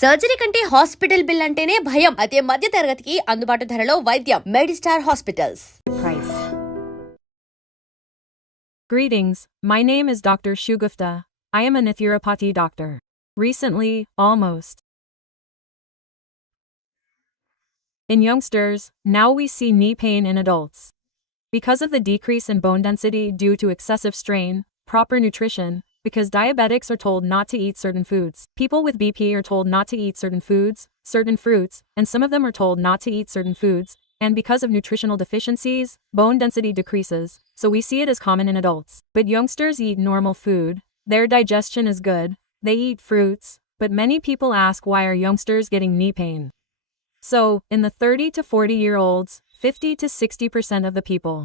Surgery కంటే hospital bill అంటేనే భయం. అదే మధ్య తరగతికి అందుబాటు ధరలో వైద్యం. Medistar hospitals. Price. Greetings, my name is Dr. Shaguftha. I am a naturopathy doctor. Recently, almost. In youngsters, now we see knee pain in adults. Because of the decrease in bone density due to excessive strain, proper nutrition, because diabetics are told not to eat certain foods. People with BP are told not to eat certain foods, certain fruits, and some of them are told not to eat certain foods, and because of nutritional deficiencies, bone density decreases, so we see it as common in adults. But youngsters eat normal food, their digestion is good, they eat fruits, but many people ask why are youngsters getting knee pain. So, in the 30 to 40-year-olds, 50 to 60% of the people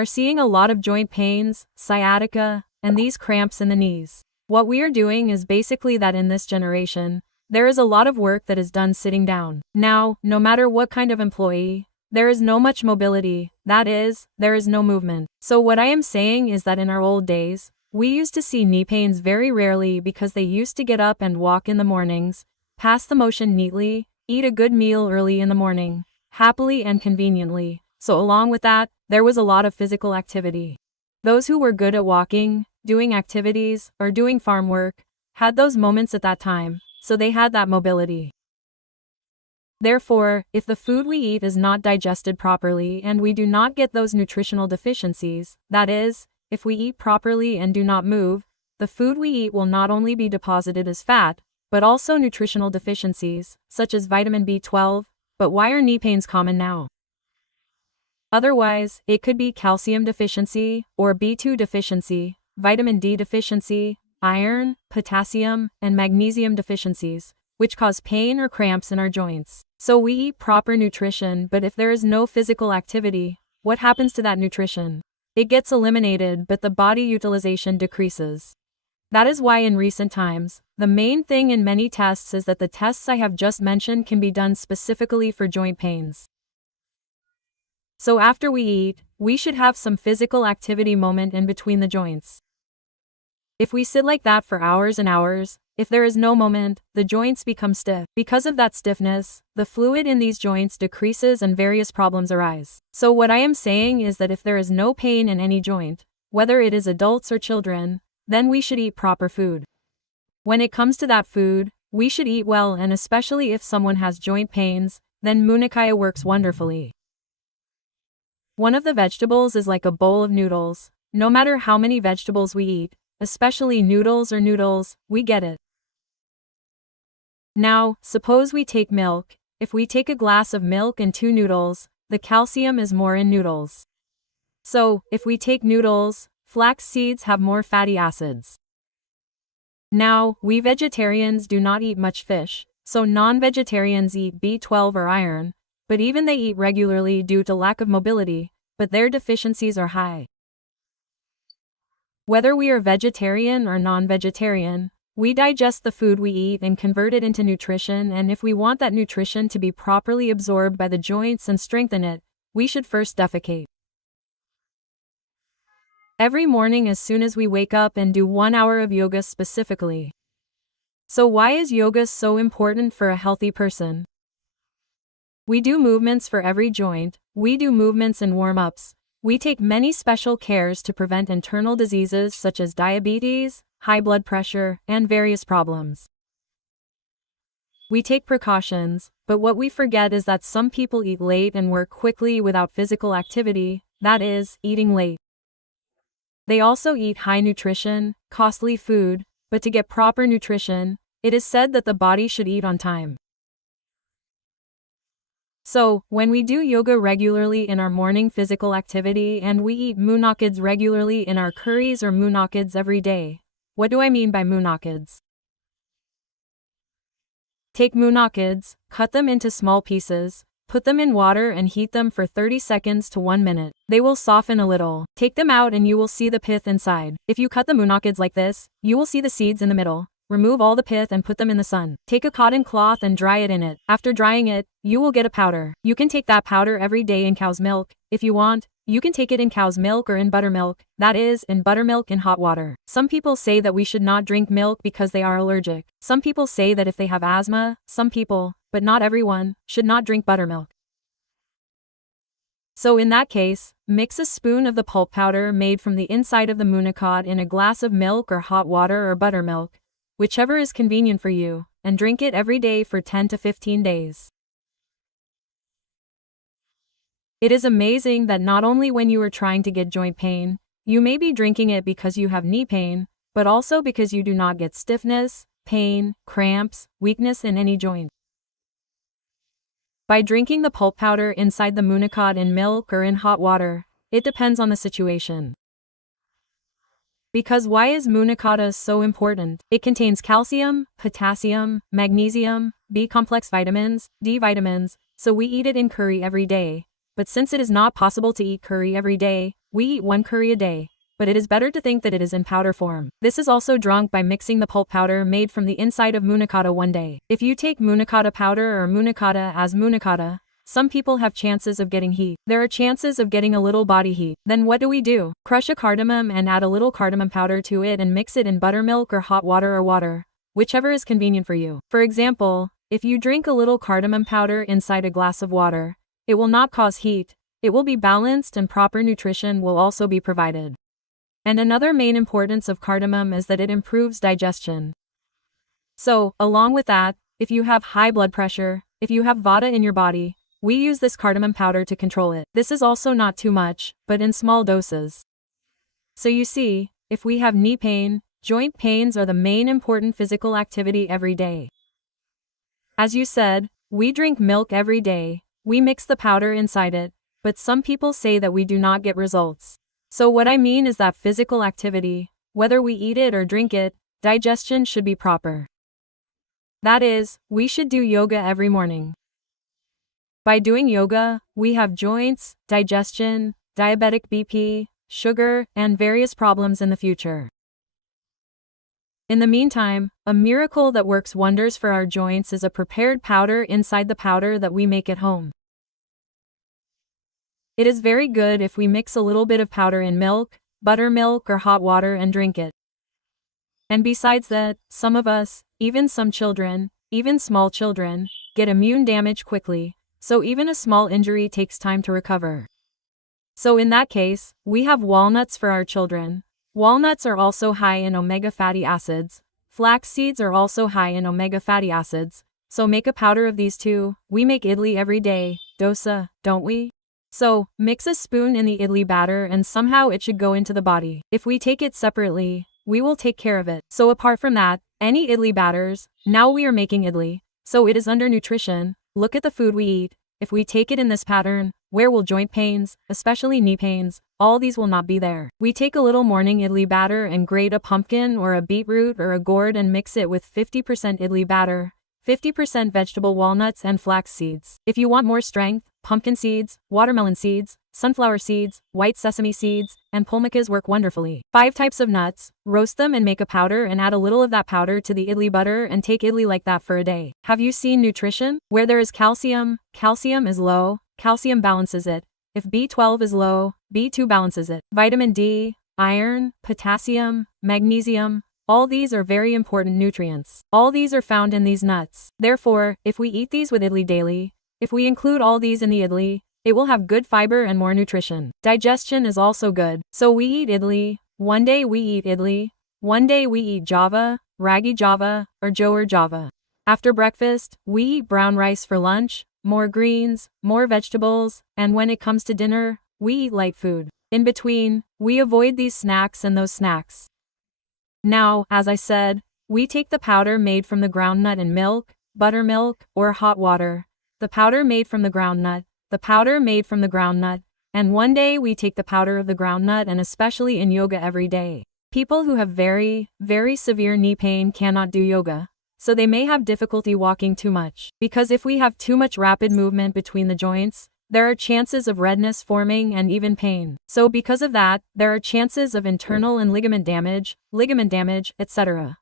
are seeing a lot of joint pains, sciatica, and these cramps in the knees. What we are doing is basically that in this generation, there is a lot of work that is done sitting down. Now, no matter what kind of employee, there is no much mobility, that is, there is no movement. So what I am saying is that in our old days, we used to see knee pains very rarely because they used to get up and walk in the mornings, pass the motion neatly, eat a good meal early in the morning, happily and conveniently. So along with that, there was a lot of physical activity. Those who were good at walking, doing activities, or doing farm work, had those moments at that time, so they had that mobility. Therefore, if the food we eat is not digested properly and we do not get those nutritional deficiencies, that is, if we eat properly and do not move, the food we eat will not only be deposited as fat, but also nutritional deficiencies, such as vitamin B12, but why are knee pains common now? Otherwise, it could be calcium deficiency, or B2 deficiency, vitamin D deficiency, iron, potassium, and magnesium deficiencies, which cause pain or cramps in our joints. So we eat proper nutrition, but if there is no physical activity, what happens to that nutrition? It gets eliminated, but the body utilization decreases. That is why in recent times, the main thing in many tests is that the tests I have just mentioned can be done specifically for joint pains. So after we eat, we should have some physical activity moment in between the joints. If we sit like that for hours and hours, if there is no moment, the joints become stiff. Because of that stiffness, the fluid in these joints decreases and various problems arise. So what I am saying is that if there is no pain in any joint, whether it is adults or children, then we should eat proper food. When it comes to that food, we should eat well, and especially if someone has joint pains, then munakaya works wonderfully. One of the vegetables is like a bowl of noodles. No matter how many vegetables we eat, especially noodles, we get it. Now, suppose we take milk. If we take a glass of milk and 2 noodles, the calcium is more in noodles. So, if we take noodles, flax seeds have more fatty acids. Now, we vegetarians do not eat much fish, so non-vegetarians eat B12 or iron, but even they eat regularly due to lack of mobility, but their deficiencies are high. Whether we are vegetarian or non-vegetarian, we digest the food we eat and convert it into nutrition, and if we want that nutrition to be properly absorbed by the joints and strengthen it, we should first defecate. Every morning as soon as we wake up and do 1 hour of yoga specifically. So why is yoga so important for a healthy person? We do movements for every joint, we do movements and warm-ups, we take many special cares to prevent internal diseases such as diabetes, high blood pressure, and various problems. We take precautions, but what we forget is that some people eat late and work quickly without physical activity, that is, eating late. They also eat high nutrition, costly food, but to get proper nutrition, it is said that the body should eat on time. So, when we do yoga regularly in our morning physical activity and we eat munakids regularly in our curries or munakids every day, what do I mean by munakids? Take munakids, cut them into small pieces, put them in water and heat them for 30 seconds to 1 minute. They will soften a little. Take them out and you will see the pith inside. If you cut the munakids like this, you will see the seeds in the middle. Remove all the pith and put them in the sun. Take a cotton cloth and dry it in it. After drying it, you will get a powder. You can take that powder every day in cow's milk. If you want, You can take it in cow's milk or in buttermilk, that is, in buttermilk in hot water. Some people say that we should not drink milk because they are allergic. Some people say that if they have asthma, some people, but not everyone, should not drink buttermilk. So in that case, mix a spoon of the pulp powder made from the inside of the munakot in a glass of milk or hot water or buttermilk, whichever is convenient for you, and drink it every day for 10 to 15 days. It is amazing that not only when you are trying to get joint pain, you may be drinking it because you have knee pain, but also because you do not get stiffness, pain, cramps, weakness in any joint. By drinking the pulp powder inside the munakot in milk or in hot water, it depends on the situation. Because why is munakata so important? It contains calcium, potassium, magnesium, B-complex vitamins, D vitamins, so we eat it in curry every day. But since it is not possible to eat curry every day, we eat one curry a day. But it is better to think that it is in powder form. This is also drunk by mixing the pulp powder made from the inside of munakata one day. If you take munakata powder or munakata as munakata, some people have chances of getting heat. There are chances of getting a little body heat. Then what do? Crush a cardamom and add a little cardamom powder to it and mix it in buttermilk or hot water or water, whichever is convenient for you. For example, if you drink a little cardamom powder inside a glass of water, it will not cause heat, it will be balanced and proper nutrition will also be provided. And another main importance of cardamom is that it improves digestion. So, along with that, if you have high blood pressure, if you have vata in your body, we use this cardamom powder to control it. This is also not too much, but in small doses. So you see, if we have knee pain, joint pains are the main important physical activity every day. As you said, we drink milk every day. We mix the powder inside it, but some people say that we do not get results. So what I mean is that physical activity, whether we eat it or drink it, digestion should be proper. That is, we should do yoga every morning. By doing yoga, we have joints, digestion, diabetic BP, sugar, and various problems in the future. In the meantime, a miracle that works wonders for our joints is a prepared powder inside the powder that we make at home. It is very good if we mix a little bit of powder in milk, buttermilk or hot water and drink it. And besides that, some of us, even some children, even small children, get immune damage quickly, so even a small injury takes time to recover. So in that case, we have walnuts for our children. Walnuts are also high in omega fatty acids. Flax seeds are also high in omega fatty acids, so make a powder of these two. We make idli every day, dosa, don't we? So, mix a spoon in the idli batter and somehow it should go into the body. If we take it separately, we will take care of it. So apart from that, any idli batters, now we are making idli, so it is under nutrition. Look at the food we eat. If we take it in this pattern, where will joint pains, especially knee pains, all these will not be there. We take a little morning idli batter and grate a pumpkin or a beetroot or a gourd and mix it with 50% idli batter, 50% vegetable walnuts and flax seeds. If you want more strength, pumpkin seeds, watermelon seeds, sunflower seeds, white sesame seeds, and pulmicas work wonderfully. 5 types of nuts, roast them and make a powder and add a little of that powder to the idli butter and take idli like that for a day. Have you seen nutrition? Where there is calcium, calcium is low, calcium balances it. If B12 is low, B2 balances it. Vitamin D, iron, potassium, magnesium, all these are very important nutrients. All these are found in these nuts. Therefore, if we eat these with idli daily, if we include all these in the idli, it will have good fiber and more nutrition. Digestion is also good. So we eat idli, one day we eat idli, one day we eat java, ragi java, or jowar java. After breakfast, we eat brown rice for lunch, more greens, more vegetables, and when it comes to dinner, we eat light food. In between, we avoid these snacks and those snacks. Now, as I said, we take the powder made from the groundnut in milk, buttermilk, or hot water, the powder made from the groundnut, the powder made from the groundnut, and one day we take the powder of the groundnut and especially in yoga every day. People who have very, very severe knee pain cannot do yoga, so they may have difficulty walking too much. Because if we have too much rapid movement between the joints, there are chances of redness forming and even pain. So because of that, there are chances of internal and ligament damage, etc.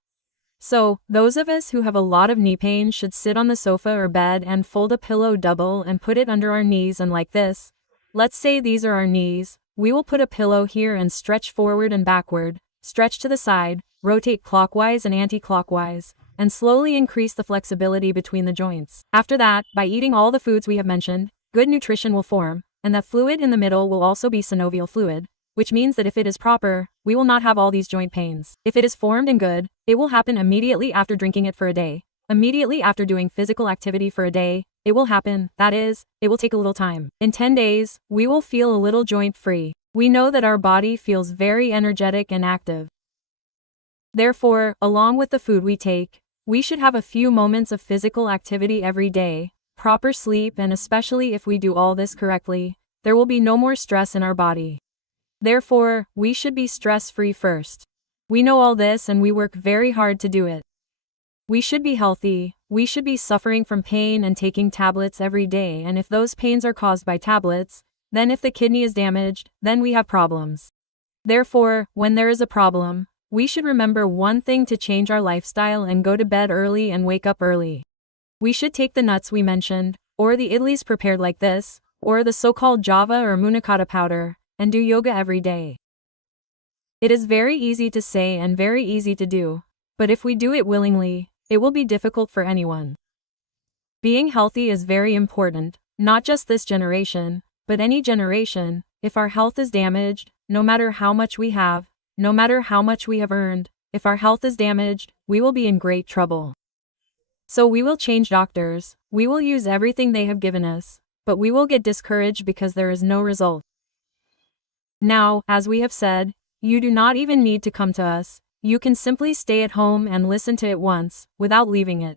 So, those of us who have a lot of knee pain should sit on the sofa or bed and fold a pillow double and put it under our knees and like this. Let's say these are our knees, we will put a pillow here and stretch forward and backward, stretch to the side, rotate clockwise and anti-clockwise, and slowly increase the flexibility between the joints. After that, by eating all the foods we have mentioned, good nutrition will form, and that fluid in the middle will also be synovial fluid, which means that if it is proper, we will not have all these joint pains. If it is formed and good, it will happen immediately after drinking it for a day. Immediately after doing physical activity for a day, it will happen, that is, it will take a little time. In 10 days, we will feel a little joint free. We know that our body feels very energetic and active. Therefore, along with the food we take, we should have a few moments of physical activity every day, proper sleep, and especially if we do all this correctly, there will be no more stress in our body. Therefore, we should be stress-free first. We know all this and we work very hard to do it. We should be healthy, we should be suffering from pain and taking tablets every day, and if those pains are caused by tablets, then if the kidney is damaged, then we have problems. Therefore, when there is a problem, we should remember one thing: to change our lifestyle and go to bed early and wake up early. We should take the nuts we mentioned, or the idlis prepared like this, or the so-called java or munakata powder, and do yoga every day. It is very easy to say and very easy to do, but if we do it willingly, it will be difficult for anyone. Being healthy is very important, not just this generation, but any generation. If our health is damaged, no matter how much we have, no matter how much we have earned, if our health is damaged, we will be in great trouble. So we will change doctors, we will use everything they have given us, but we will get discouraged because there is no result. Now, as we have said, you do not even need to come to us, you can simply stay at home and listen to it once, without leaving it.